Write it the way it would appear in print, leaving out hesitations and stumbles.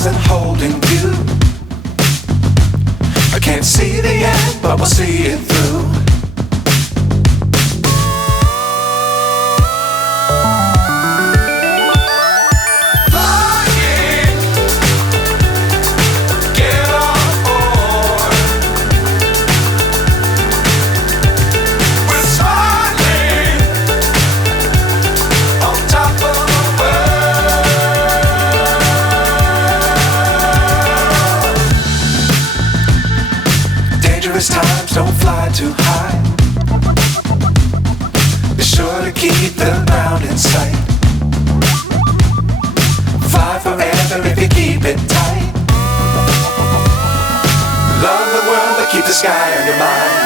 stars and holding you. I can't see the end, but we'll see it through. Times don't fly too high. Be sure to keep the ground in sight. Fly forever if you keep it tight. Love the world, but keep the sky on your mind.